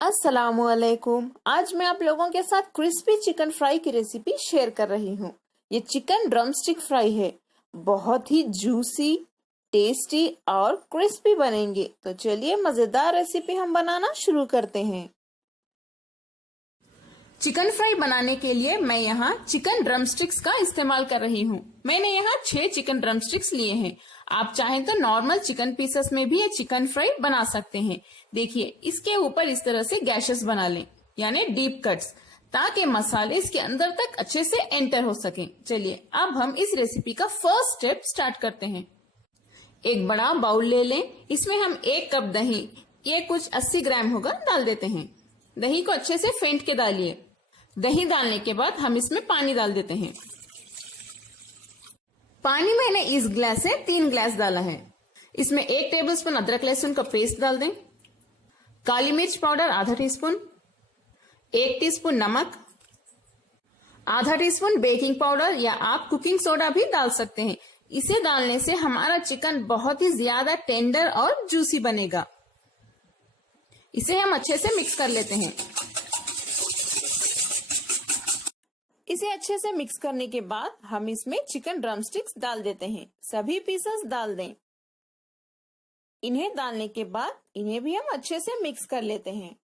अस्सलामुअलैकुम। आज मैं आप लोगों के साथ क्रिस्पी चिकन फ्राई की रेसिपी शेयर कर रही हूँ। ये चिकन ड्रम स्टिक फ्राई है। बहुत ही जूसी, टेस्टी और क्रिस्पी बनेंगे। तो चलिए मजेदार रेसिपी हम बनाना शुरू करते हैं। चिकन फ्राई बनाने के लिए मैं यहाँ चिकन ड्रम स्टिक्स का इस्तेमाल कर रही हूँ। मैंने यहाँ 6 चिकन ड्रम स्टिक्स लिए हैं। आप चाहें तो नॉर्मल चिकन पीसेस में भी ये चिकन फ्राई बना सकते हैं। देखिए, इसके ऊपर इस तरह से गैशेस बना लें, यानी डीप कट्स, ताकि मसाले इसके अंदर तक अच्छे से एंटर हो सकें। चलिए अब हम इस रेसिपी का फर्स्ट स्टेप स्टार्ट करते हैं। एक बड़ा बाउल ले लें। इसमें हम 1 कप दही, ये कुछ 80 ग्राम होगा, डाल देते हैं। दही को अच्छे से फेंट के डालिए। दही डालने के बाद हम इसमें पानी डाल देते हैं। पानी मैंने इस ग्लास से 3 ग्लास डाला है। इसमें 1 टेबलस्पून अदरक लहसुन का पेस्ट डाल दें। काली मिर्च पाउडर आधा टीस्पून, 1 टीस्पून नमक, आधा टीस्पून बेकिंग पाउडर या आप कुकिंग सोडा भी डाल सकते हैं। इसे डालने से हमारा चिकन बहुत ही ज्यादा टेंडर और जूसी बनेगा। इसे हम अच्छे से मिक्स कर लेते हैं। इसे अच्छे से मिक्स करने के बाद हम इसमें चिकन ड्रम स्टिक्स डाल देते हैं। सभी पीसेस डाल दें। इन्हें डालने के बाद इन्हें भी हम अच्छे से मिक्स कर लेते हैं।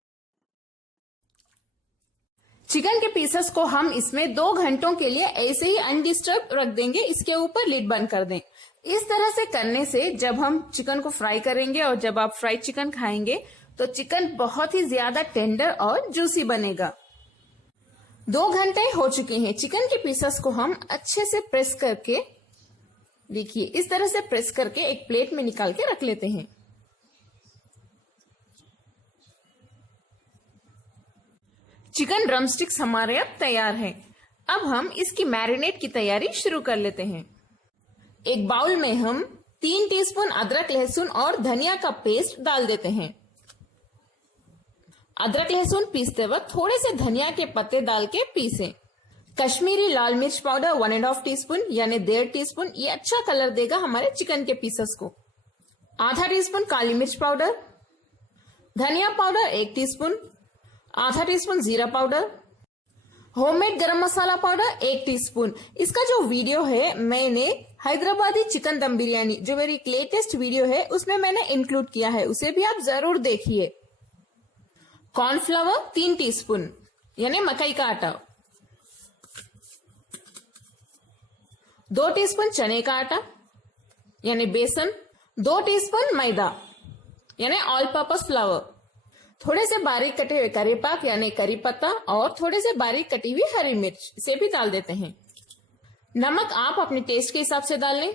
चिकन के पीसेस को हम इसमें 2 घंटों के लिए ऐसे ही अनडिस्टर्ब रख देंगे। इसके ऊपर लिड बंद कर दें। इस तरह से करने से जब हम चिकन को फ्राई करेंगे और जब आप फ्राइड चिकन खाएंगे तो चिकन बहुत ही ज्यादा टेंडर और जूसी बनेगा। 2 घंटे हो चुके हैं। चिकन के पीसेस को हम अच्छे से प्रेस करके, देखिए इस तरह से प्रेस करके एक प्लेट में निकाल के रख लेते हैं। चिकन ड्रम स्टिक्स हमारे अब तैयार है। अब हम इसकी मैरिनेट की तैयारी शुरू कर लेते हैं। एक बाउल में हम 3 टीस्पून अदरक लहसुन और धनिया का पेस्ट डाल देते हैं। अदरक लहसुन पीसते वक्त थोड़े से धनिया के पत्ते डाल के पीसें। कश्मीरी लाल मिर्च पाउडर 1.5 टीस्पून यानी 1.5 टीस्पून, ये अच्छा कलर देगा हमारे चिकन के पीसेस को। आधा टीस्पून काली मिर्च पाउडर, धनिया पाउडर 1 टीस्पून, आधा टीस्पून जीरा पाउडर, होममेड गरम मसाला पाउडर 1 टीस्पून। इसका जो वीडियो है मैंने हैदराबादी चिकन दम बिरयानी, जो मेरी लेटेस्ट वीडियो है, उसमें मैंने इंक्लूड किया है, उसे भी आप जरूर देखिए। कॉर्नफ्लावर 3 टीस्पून यानी मकई का आटा, 2 टीस्पून चने का आटा यानी बेसन, 2 टीस्पून मैदा यानी ऑल पर्पस फ्लावर, थोड़े से बारीक कटे हुए करी पाक यानी करी पत्ता और थोड़े से बारीक कटी हुई हरी मिर्च, इसे भी डाल देते हैं। नमक आप अपने टेस्ट के हिसाब से डाल लें।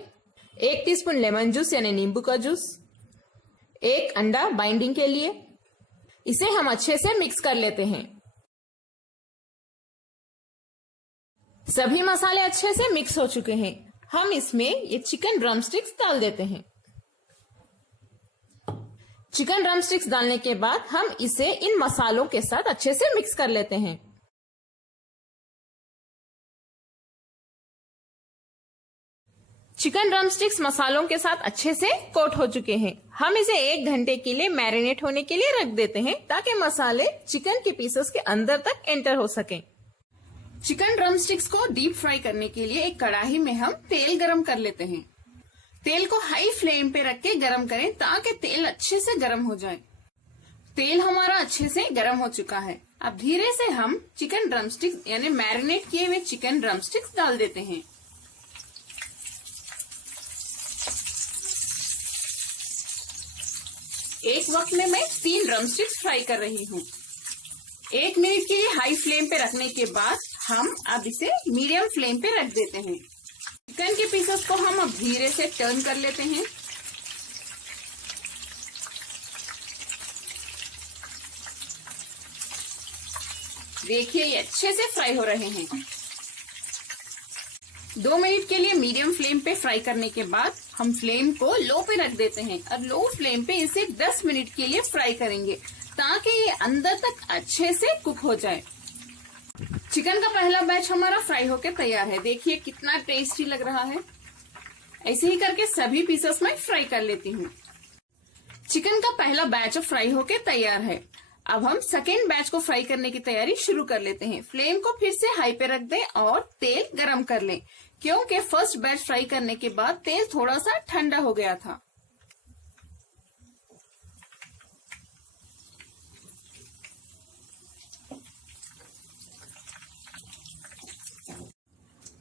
1 टीस्पून लेमन जूस यानी नींबू का जूस, 1 अंडा बाइंडिंग के लिए। इसे हम अच्छे से मिक्स कर लेते हैं। सभी मसाले अच्छे से मिक्स हो चुके हैं। हम इसमें ये चिकन ड्रम स्टिक्स डाल देते हैं। चिकन ड्रम स्टिक्स डालने के बाद हम इसे इन मसालों के साथ अच्छे से मिक्स कर लेते हैं। चिकन ड्रम स्टिक्स मसालों के साथ अच्छे से कोट हो चुके हैं। हम इसे 1 घंटे के लिए मैरिनेट होने के लिए रख देते हैं, ताकि मसाले चिकन के पीसेस के अंदर तक एंटर हो सकें। चिकन ड्रम स्टिक्स को डीप फ्राई करने के लिए एक कढ़ाई में हम तेल गरम कर लेते हैं। तेल को हाई फ्लेम पे रख के गरम करें, ताकि तेल अच्छे से गरम हो जाए। तेल हमारा अच्छे से गरम हो चुका है। अब धीरे से हम चिकन ड्रम स्टिक्स यानी मैरिनेट किए हुए चिकन ड्रम स्टिक्स डाल देते हैं। एक वक्त में मैं 3 ड्रम स्टिक्स फ्राई कर रही हूँ। 1 मिनट के लिए हाई फ्लेम पे रखने के बाद हम अब इसे मीडियम फ्लेम पे रख देते हैं। चिकन के पीसेस को हम अब धीरे से टर्न कर लेते हैं। देखिए ये अच्छे से फ्राई हो रहे हैं। 2 मिनट के लिए मीडियम फ्लेम पे फ्राई करने के बाद हम फ्लेम को लो पे रख देते हैं और लो फ्लेम पे इसे 10 मिनट के लिए फ्राई करेंगे, ताकि ये अंदर तक अच्छे से कुक हो जाए। चिकन का पहला बैच हमारा फ्राई होके तैयार है। देखिए कितना टेस्टी लग रहा है। ऐसे ही करके सभी पीसेस में फ्राई कर लेती हूँ। चिकन का पहला बैच फ्राई होके तैयार है। अब हम सेकेंड बैच को फ्राई करने की तैयारी शुरू कर लेते हैं। फ्लेम को फिर से हाई पे रख दें और तेल गरम कर लें, क्योंकि फर्स्ट बैच फ्राई करने के बाद तेल थोड़ा सा ठंडा हो गया था।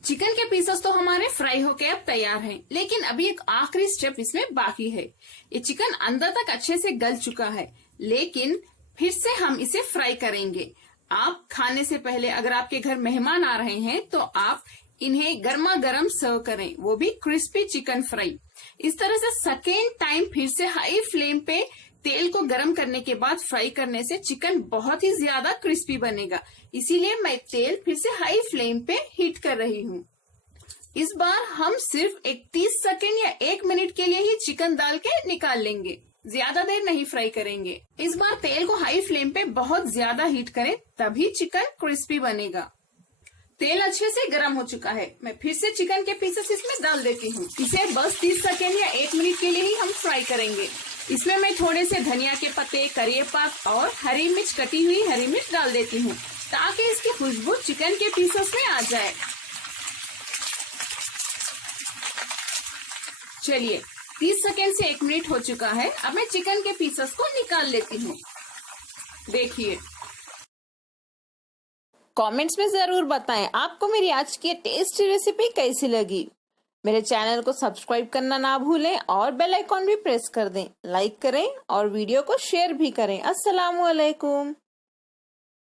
चिकन के पीसेस तो हमारे फ्राई होके अब तैयार हैं, लेकिन अभी एक आखिरी स्टेप इसमें बाकी है। ये चिकन अंदर तक अच्छे से गल चुका है, लेकिन फिर से हम इसे फ्राई करेंगे। आप खाने से पहले अगर आपके घर मेहमान आ रहे हैं तो आप इन्हें गर्मा गर्म सर्व करें, वो भी क्रिस्पी चिकन फ्राई। इस तरह से सेकेंड टाइम फिर से हाई फ्लेम पे तेल को गर्म करने के बाद फ्राई करने से चिकन बहुत ही ज्यादा क्रिस्पी बनेगा। इसीलिए मैं तेल फिर से हाई फ्लेम पे हीट कर रही हूँ। इस बार हम सिर्फ 30 सेकेंड या 1 मिनट के लिए ही चिकन डाल के निकाल लेंगे, ज्यादा देर नहीं फ्राई करेंगे। इस बार तेल को हाई फ्लेम पे बहुत ज्यादा हीट करें, तभी चिकन क्रिस्पी बनेगा। तेल अच्छे से गर्म हो चुका है, मैं फिर से चिकन के पीसेस इसमें डाल देती हूँ। इसे बस 30 सेकेंड या 1 मिनट के लिए ही हम फ्राई करेंगे। इसमें मैं थोड़े से धनिया के पत्ते, करिवेपाक और हरी मिर्च, कटी हुई हरी मिर्च डाल देती हूँ, ताकि इसकी खुशबू चिकन के पीसेस में आ जाए। चलिए 30 सेकेंड से 1 मिनट हो चुका है। अब मैं चिकन के पीसेस को निकाल लेती हूँ। देखिए, कमेंट्स में जरूर बताएं आपको मेरी आज की टेस्टी रेसिपी कैसी लगी। मेरे चैनल को सब्सक्राइब करना ना भूलें और बेल आइकॉन भी प्रेस कर दें। लाइक करें और वीडियो को शेयर भी करें। अस्सलामुअलैकुम।